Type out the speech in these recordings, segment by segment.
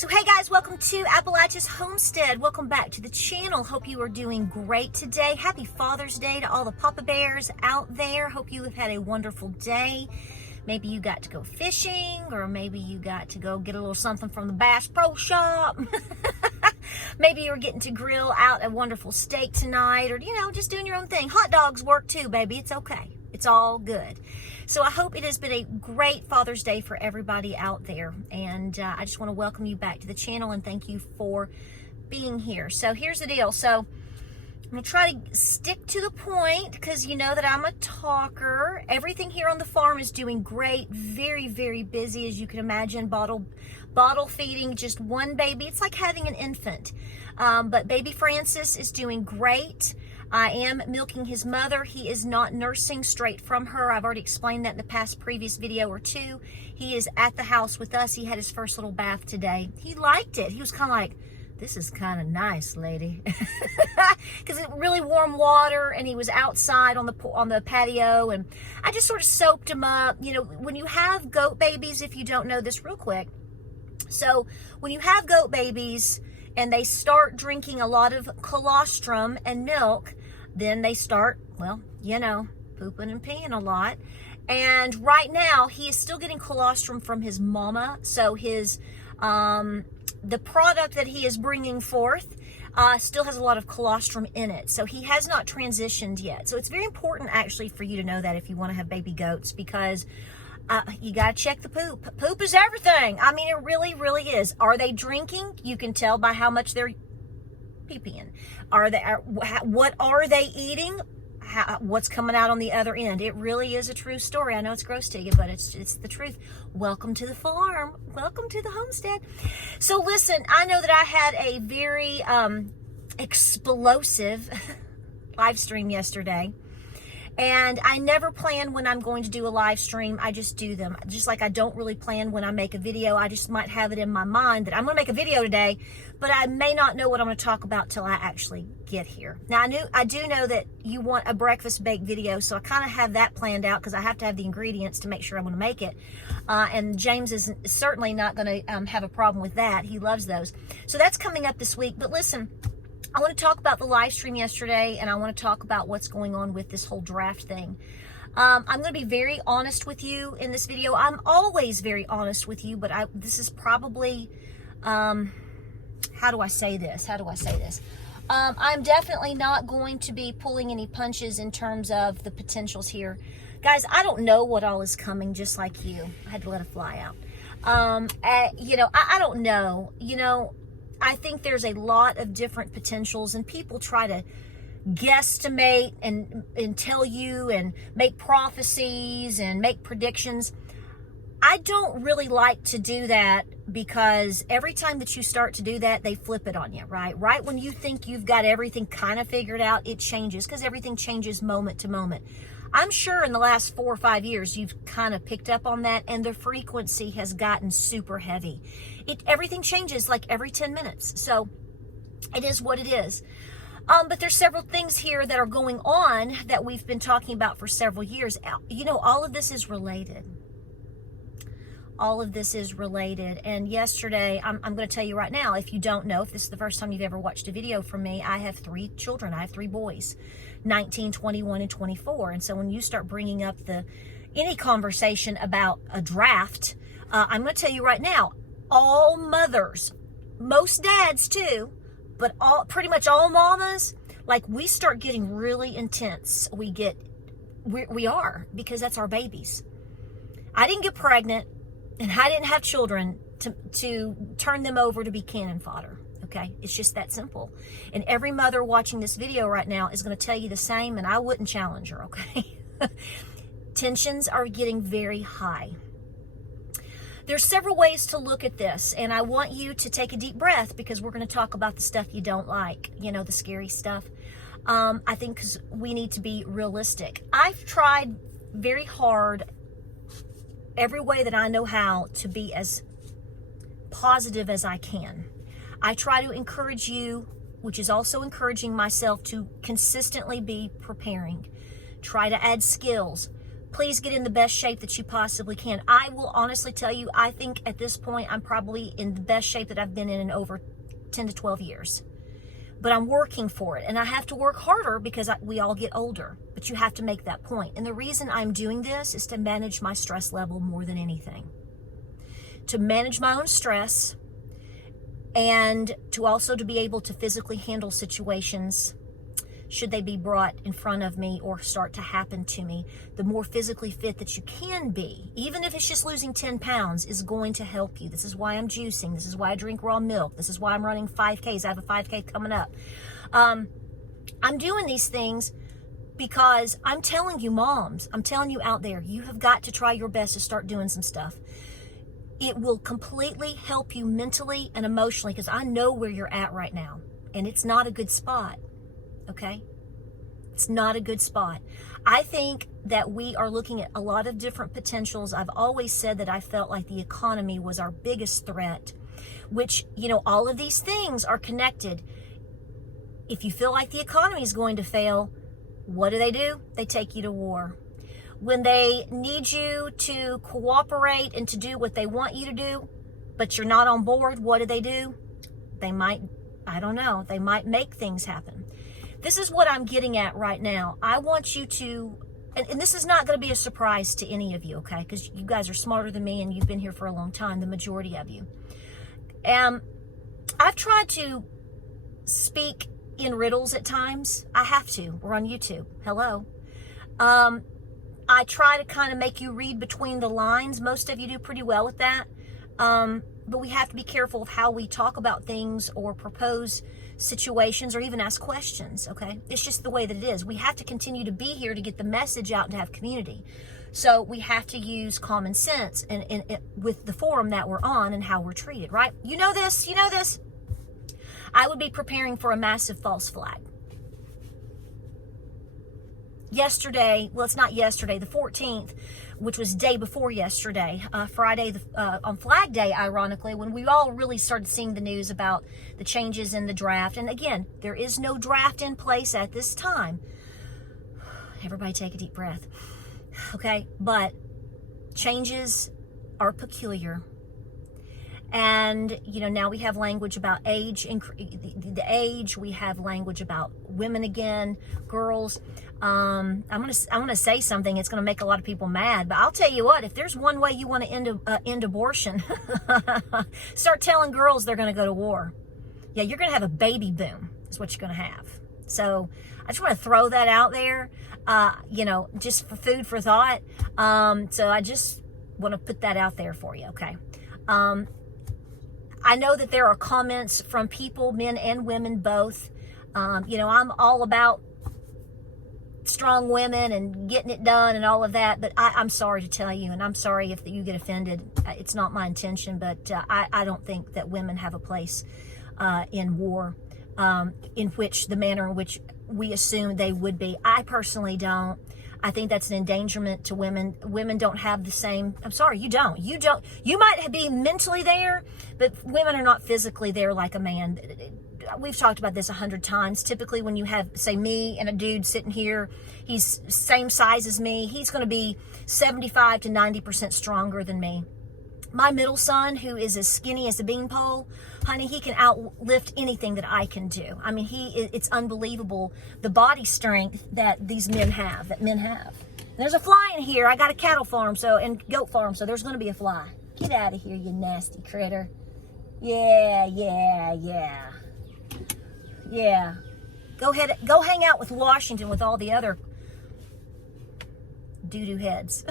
So hey guys, welcome to Appalachia's Homestead. Welcome back to the channel. Hope you are doing great today. Happy Father's Day to all the Papa Bears out there. Hope you have had a wonderful day. Maybe you got to go fishing, or maybe you got to go get a little something from the Bass Pro Shop. Maybe you were getting to grill out a wonderful steak tonight, or just doing your own thing. Hot dogs work too, baby. It's okay. It's all good. So I hope it has been a great Father's Day for everybody out there. And I just want to welcome you back to the channel and thank you for being here. So here's the deal. So I'm going to try to stick to the point because you know that I'm a talker. Everything here on the farm is doing great. Very, very busy, as you can imagine. Bottle feeding just one baby. It's like having an infant. But baby Francis is doing great. I am milking his mother. He is not nursing straight from her. I've already explained that in the previous video or two. He is at the house with us. He had his first little bath today. He liked it. He was kind of like, this is kind of nice, lady. Because it's really warm water, and he was outside on the patio, and I just sort of soaked him up. You know, when you have goat babies, if you don't know this real quick, so when you have goat babies and they start drinking a lot of colostrum and milk, then they start, pooping and peeing a lot. And right now, he is still getting colostrum from his mama. So his, the product that he is bringing forth still has a lot of colostrum in it. So he has not transitioned yet. So it's very important actually for you to know that if you want to have baby goats, because you got to check the poop. Poop is everything. I mean, it really, really is. Are they drinking? You can tell by how much they're pee-peeing. What are they eating? What's coming out on the other end? It really is a true story. I know it's gross to you, but it's the truth. Welcome to the farm. Welcome to the homestead. So listen, I know that I had a very explosive live stream yesterday. And I never plan when I'm going to do a live stream. I just do them. Just like I don't really plan when I make a video. I just might have it in my mind that I'm going to make a video today, but I may not know what I'm going to talk about till I actually get here. Now, I do know that you want a breakfast bake video, so I kind of have that planned out because I have to have the ingredients to make sure I'm going to make it. And James is certainly not going to have a problem with that. He loves those. So that's coming up this week. But listen, I want to talk about the live stream yesterday, and I want to talk about what's going on with this whole draft thing. I'm going to be very honest with you in this video. I'm always very honest with you, but this is probably, how do I say this? I'm definitely not going to be pulling any punches in terms of the potentials here. Guys, I don't know what all is coming, just like you. I had to let a fly out. I don't know. I think there's a lot of different potentials, and people try to guesstimate and tell you and make prophecies and make predictions. I don't really like to do that because every time that you start to do that, they flip it on you, right? Right when you think you've got everything kind of figured out, it changes because everything changes moment to moment. I'm sure in the last 4 or 5 years, you've kind of picked up on that, and the frequency has gotten super heavy. Everything changes like every 10 minutes. So it is what it is. But there's several things here that are going on that we've been talking about for several years. All of this is related. All of this is related. And yesterday, I'm going to tell you right now, if you don't know, if this is the first time you've ever watched a video from me, I have 3 children. I have 3 boys, 19, 21, and 24. And so when you start bringing up any conversation about a draft, I'm going to tell you right now, all mothers, most dads too, but pretty much all mamas, like we start getting really intense. We are, because that's our babies. I didn't get pregnant, and I didn't have children to turn them over to be cannon fodder. Okay, it's just that simple. And every mother watching this video right now is going to tell you the same, and I wouldn't challenge her. Okay, tensions are getting very high. There's several ways to look at this, and I want you to take a deep breath because we're going to talk about the stuff you don't like, the scary stuff. I think because we need to be realistic. I've tried very hard every way that I know how to be as positive as I can. I try to encourage you, which is also encouraging myself, to consistently be preparing. Try to add skills. Please get in the best shape that you possibly can. I will honestly tell you, I think at this point, I'm probably in the best shape that I've been in over 10 to 12 years. But I'm working for it, and I have to work harder because we all get older. But you have to make that point. And the reason I'm doing this is to manage my stress level more than anything. To manage my own stress, and to also to be able to physically handle situations should they be brought in front of me or start to happen to me. The more physically fit that you can be, even if it's just losing 10 pounds, is going to help you. This is why I'm juicing. This is why I drink raw milk. This is why I'm running 5Ks. I have a 5K coming up. I'm doing these things because I'm telling you, moms, I'm telling you out there, you have got to try your best to start doing some stuff. It will completely help you mentally and emotionally, because I know where you're at right now, and it's not a good spot. Okay? It's not a good spot. I think that we are looking at a lot of different potentials. I've always said that I felt like the economy was our biggest threat, which, you know, all of these things are connected. If you feel like the economy is going to fail, what do? They take you to war. When they need you to cooperate and to do what they want you to do, but you're not on board, what do? They might, I don't know, they might make things happen. This is what I'm getting at right now. I want you to, and this is not going to be a surprise to any of you, okay? Because you guys are smarter than me and you've been here for a long time, the majority of you. I've tried to speak in riddles at times. I have to. We're on YouTube. Hello. I try to kind of make you read between the lines. Most of you do pretty well with that. But we have to be careful of how we talk about things or propose situations or even ask questions, okay? It's just the way that it is. We have to continue to be here to get the message out and to have community. So we have to use common sense and with the forum that we're on and how we're treated, right? You know this. I would be preparing for a massive false flag. Yesterday, well, it's not yesterday, the 14th, which was day before yesterday, Friday, on Flag Day, ironically, when we all really started seeing the news about the changes in the draft. And again, there is no draft in place at this time. Everybody take a deep breath. Okay, but changes are peculiar. And, you know, now we have language about age, the age, we have language about women again, girls. I'm gonna say something. It's gonna make a lot of people mad, but I'll tell you what. If there's one way you want to end abortion, start telling girls they're gonna go to war. Yeah, you're gonna have a baby boom. Is what you're gonna have. So I just want to throw that out there. You know, just for food for thought. So I just want to put that out there for you. Okay. I know that there are comments from people, men and women both. You know, I'm all about strong women and getting it done and all of that, but I'm sorry to tell you, and I'm sorry if you get offended. It's not my intention, but I don't think that women have a place in war, in which the manner in which we assume they would be. I personally don't. I think that's an endangerment to women. Women don't have the same, I'm sorry, you don't. You might be mentally there, but women are not physically there like a man. We've talked about this 100 times. Typically when you have, say, me and a dude sitting here, he's same size as me, he's going to be 75 to 90% stronger than me. My middle son, who is as skinny as a beanpole, honey, he can outlift anything that I can do. I mean, it's unbelievable, the body strength that these men have, And there's a fly in here. I got a cattle farm, and goat farm, so there's going to be a fly. Get out of here, you nasty critter. Yeah. Go hang out with Washington with all the other doo-doo heads.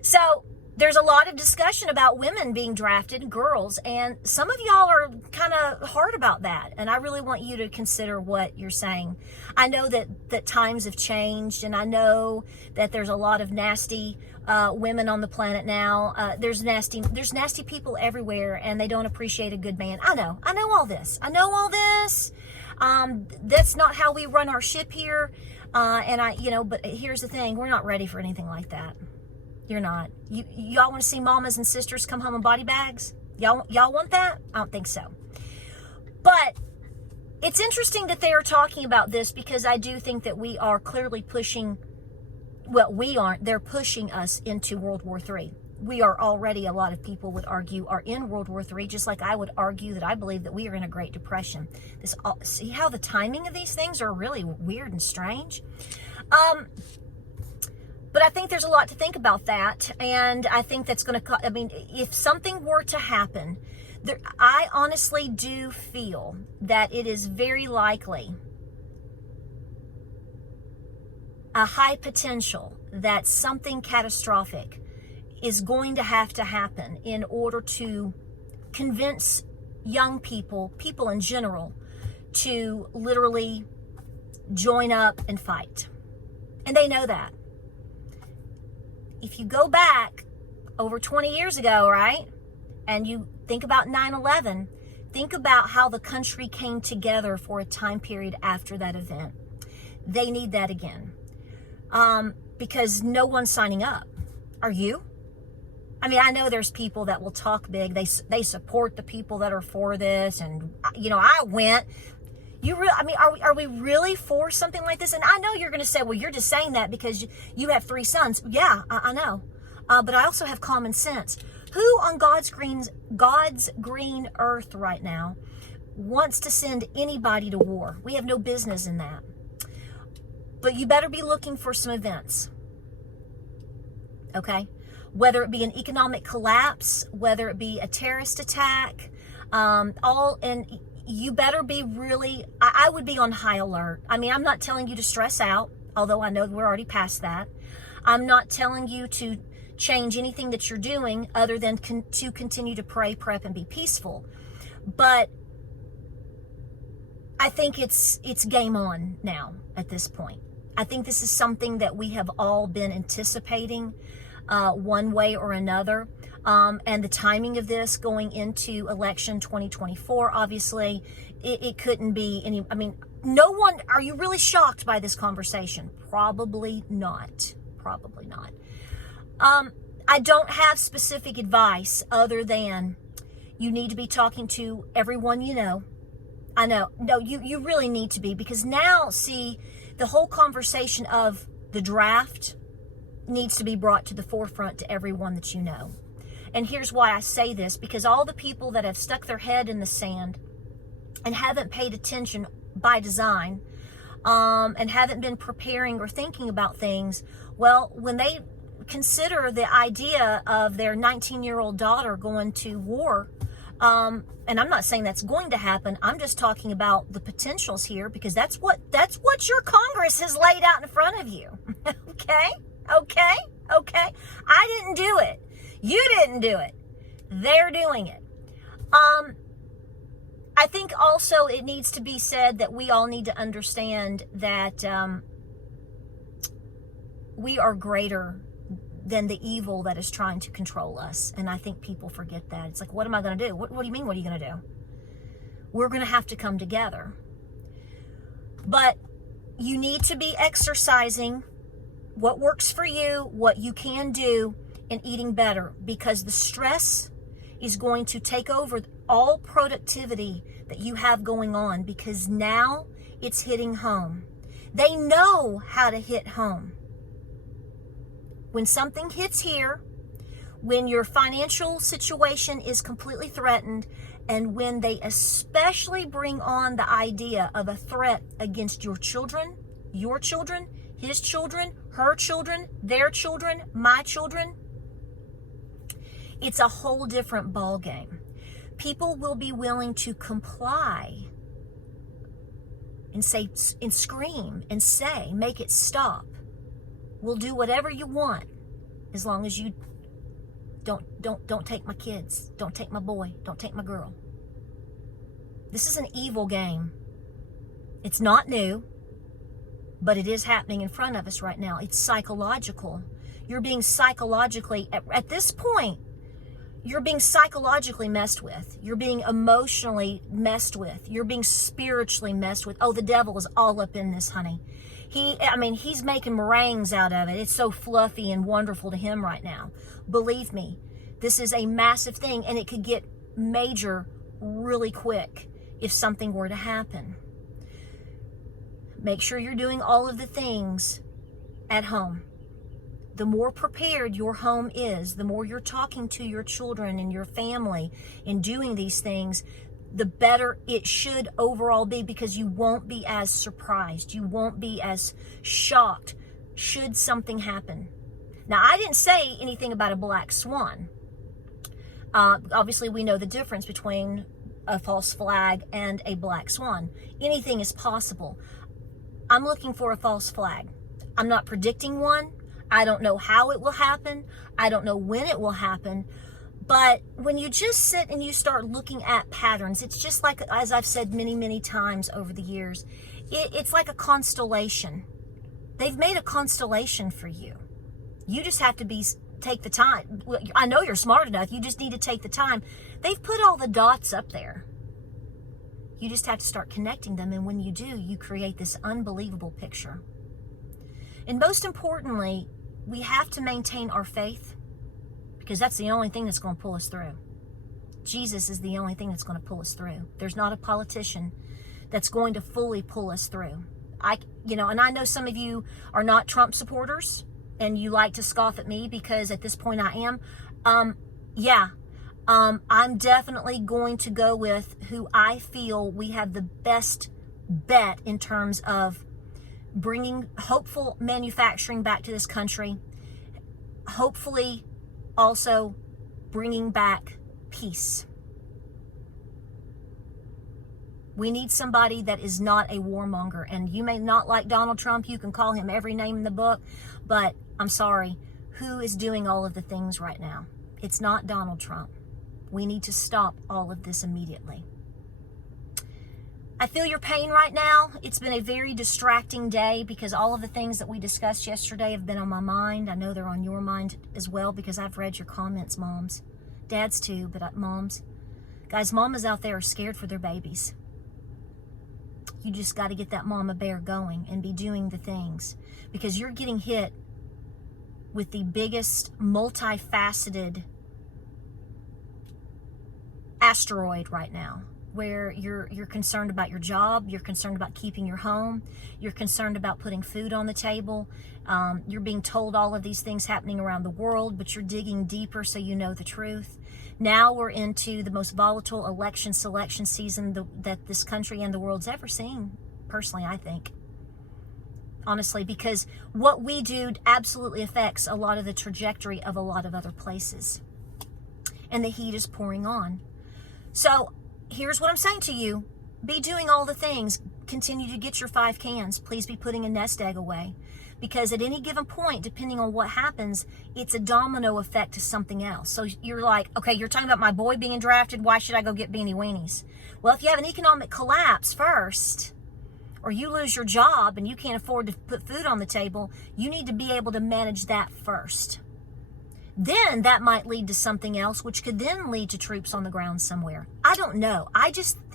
So there's a lot of discussion about women being drafted, girls, and some of y'all are kind of hard about that. And I really want you to consider what you're saying. I know that times have changed, and I know that there's a lot of nasty women on the planet now. There's nasty people everywhere, and they don't appreciate a good man. I know all this. That's not how we run our ship here. But here's the thing: we're not ready for anything like that. You're not. Y'all want to see mamas and sisters come home in body bags? Y'all want that? I don't think so. But it's interesting that they are talking about this, because I do think that we are clearly pushing well, we aren't, they're pushing us into World War III. We are already, a lot of people would argue, are in World War III, just like I would argue that I believe that we are in a Great Depression. See how the timing of these things are really weird and strange? But I think there's a lot to think about that, and I think that's going to, I mean, if something were to happen, I honestly do feel that it is very likely, a high potential that something catastrophic is going to happen in order to convince young people in general, to literally join up and fight. And they know that. If you go back over 20 years ago, right, and you think about 9/11, think about how the country came together for a time period after that event. They need that again. Because no one's signing up. Are you? I mean, I know there's people that will talk big. They support the people that are for this, and you know, I went. I mean, are we really for something like this? And I know you're going to say, well, you're just saying that because you have 3 sons. Yeah, I know. But I also have common sense. Who on God's green earth right now wants to send anybody to war? We have no business in that. But you better be looking for some events. Okay? Whether it be an economic collapse, whether it be a terrorist attack, and you better be really, I would be on high alert. I mean, I'm not telling you to stress out, although I know we're already past that. I'm not telling you to change anything that you're doing other than to continue to pray, prep, and be peaceful. But I think it's game on now at this point. I think this is something that we have all been anticipating one way or another. And the timing of this going into election 2024, obviously, it couldn't be any, I mean, no one, are you really shocked by this conversation? Probably not. Probably not. I don't have specific advice other than you need to be talking to everyone you know. I know. No, you really need to be, because now, see, the whole conversation of the draft needs to be brought to the forefront to everyone that you know. And here's why I say this, because all the people that have stuck their head in the sand and haven't paid attention by design, and haven't been preparing or thinking about things, well, when they consider the idea of their 19-year-old daughter going to war, and I'm not saying that's going to happen, I'm just talking about the potentials here, because that's what your Congress has laid out in front of you. Okay? I didn't do it. You didn't do it. They're doing it. I think also it needs to be said that we all need to understand that we are greater than the evil that is trying to control us. And I think people forget that. It's like, what am I going to do? What do you mean, what are you going to do? We're going to have to come together. But you need to be exercising what works for you, what you can do, and eating better, because the stress is going to take over all productivity that you have going on, because now it's hitting home. They know how to hit home. When something hits here, when your financial situation is completely threatened, and when they especially bring on the idea of a threat against your children, his children, her children, their children, my children, it's a whole different ball game. People will be willing to comply and say, and scream and say, make it stop. We'll do whatever you want, as long as you don't take my kids, don't take my boy, don't take my girl. This is an evil game. It's not new, but it is happening in front of us right now. It's psychological. You're being psychologically, at this point, you're being psychologically messed with. You're being emotionally messed with. You're being spiritually messed with. Oh, the devil is all up in this, honey. He's making meringues out of it. It's so fluffy and wonderful to him right now. Believe me, this is a massive thing, and it could get major really quick if something were to happen. Make sure you're doing all of the things at home. the more prepared your home is, the more you're talking to your children and your family in doing these things, the better it should overall be, because you won't be as surprised. You won't be as shocked should something happen. Now, I didn't say anything about a black swan. Obviously, we know the difference between a false flag and a black swan. Anything is possible. I'm looking for a false flag. I'm not predicting one. I don't know how it will happen. I don't know when it will happen. But when you just sit and you start looking at patterns, it's just like, as I've said many, many times over the years, it's like a constellation. They've made a constellation for you. You just have to take the time. I know you're smart enough. You just need to take the time. They've put all the dots up there. You just have to start connecting them. And when you do, you create this unbelievable picture. And most importantly, we have to maintain our faith, because that's the only thing that's going to pull us through. Jesus is the only thing that's going to pull us through. There's not a politician that's going to fully pull us through. And I know some of you are not Trump supporters, and you like to scoff at me because at this point I am. I'm definitely going to go with who I feel we have the best bet in terms of bringing hopeful manufacturing back to this country. Hopefully also bringing back peace. We need somebody that is not a warmonger. And you may not like Donald Trump. You can call him every name in the book. But I'm sorry. Who is doing all of the things right now? It's not Donald Trump. We need to stop all of this immediately. I feel your pain right now. It's been a very distracting day because all of the things that we discussed yesterday have been on my mind. I know they're on your mind as well because I've read your comments, moms. Dads too, but moms. Guys, mamas out there are scared for their babies. You just got to get that mama bear going and be doing the things, because you're getting hit with the biggest multifaceted asteroid right now, where you're concerned about your job, you're concerned about keeping your home, you're concerned about putting food on the table. You're being told all of these things happening around the world, but you're digging deeper so you know the truth. Now we're into the most volatile election selection season that this country and the world's ever seen, personally, I think. Honestly, because what we do absolutely affects a lot of the trajectory of a lot of other places. And the heat is pouring on. So here's what I'm saying to you. Be doing all the things. Continue to get your 5 cans. Please be putting a nest egg away. Because at any given point, depending on what happens, it's a domino effect to something else. So you're like, okay, you're talking about my boy being drafted. Why should I go get beanie weenies? Well, if you have an economic collapse first, or you lose your job and you can't afford to put food on the table, you need to be able to manage that first. Then that might lead to something else, which could then lead to troops on the ground somewhere. I don't know.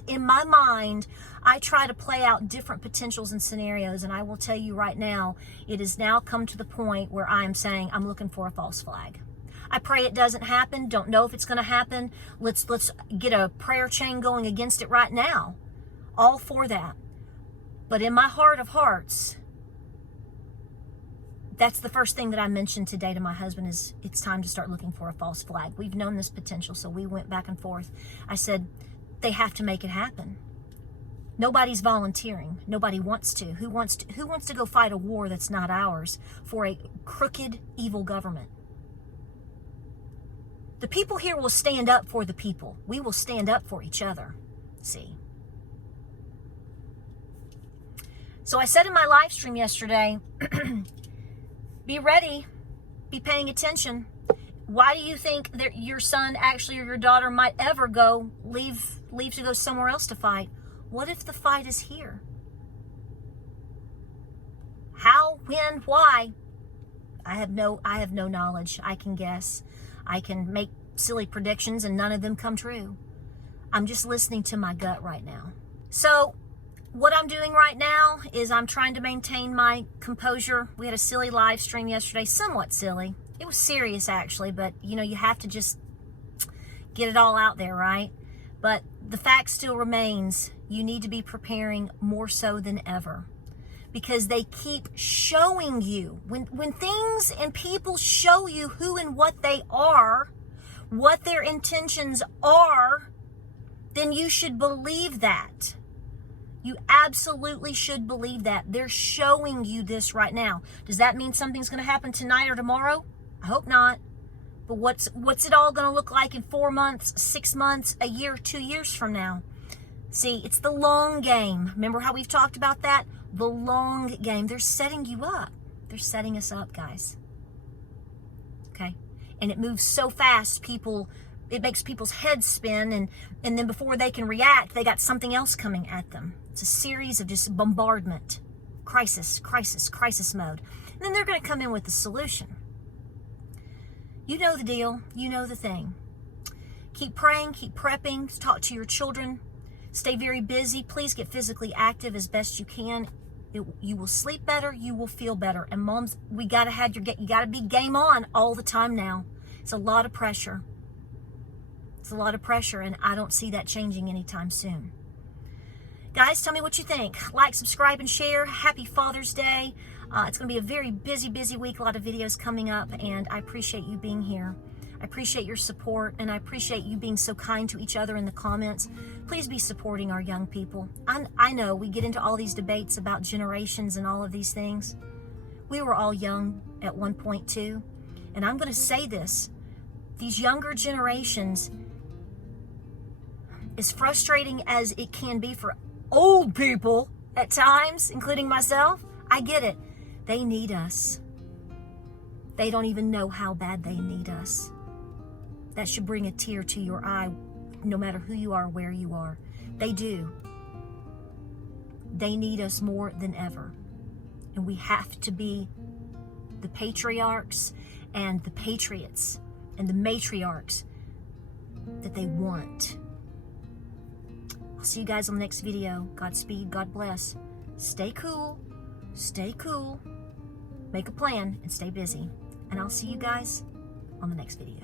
In my mind, I try to play out different potentials and scenarios, and I will tell you right now, it has now come to the point where I am saying I'm looking for a false flag. I pray it doesn't happen. Don't know if it's going to happen. Let's get a prayer chain going against it right now. All for that. But in my heart of hearts, that's the first thing that I mentioned today to my husband is it's time to start looking for a false flag. We've known this potential, so we went back and forth. I said, they have to make it happen. Nobody's volunteering. Nobody wants to. Who wants to go fight a war that's not ours for a crooked, evil government? The people here will stand up for the people. We will stand up for each other. See? So I said in my live stream yesterday, be ready, be paying attention. Why do you think that your son actually or your daughter might ever leave to go somewhere else to fight? What if the fight is here? How, when, why? I have no knowledge. I can guess. I can make silly predictions and none of them come true. I'm just listening to my gut right now. So what I'm doing right now is I'm trying to maintain my composure. We had a silly live stream yesterday, somewhat silly. It was serious actually, but you have to just get it all out there, right? But the fact still remains, you need to be preparing more so than ever, because they keep showing you. When things and people show you who and what they are, what their intentions are, then you should believe that. You absolutely should believe that. They're showing you this right now. Does that mean something's going to happen tonight or tomorrow? I hope not. But what's it all going to look like in 4 months, 6 months, a year, 2 years from now? See, it's the long game. Remember how we've talked about that? The long game. They're setting you up. They're setting us up, guys. Okay? And it moves so fast, it makes people's heads spin, and then before they can react, they got something else coming at them. It's a series of just bombardment. Crisis mode. And then they're going to come in with the solution. You know the deal. You know the thing. Keep praying, keep prepping, talk to your children. Stay very busy. Please get physically active as best you can. You will sleep better. You will feel better. And moms, you got to be game on all the time now. It's a lot of pressure. It's a lot of pressure, and I don't see that changing anytime soon. Guys, tell me what you think. Like, subscribe, and share. Happy Father's Day. It's going to be a very busy week. A lot of videos coming up, and I appreciate you being here. I appreciate your support, and I appreciate you being so kind to each other in the comments. Please be supporting our young people. I know we get into all these debates about generations and all of these things. We were all young at one point too, and I'm going to say this. These younger generations, as frustrating as it can be for old people at times, including myself, I get it. They need us. They don't even know how bad they need us. That should bring a tear to your eye, no matter who you are, where you are. They do. They need us more than ever. And we have to be the patriarchs and the patriots and the matriarchs that they want. I'll see you guys on the next video. Godspeed, God bless. Stay cool, make a plan, and stay busy. And I'll see you guys on the next video.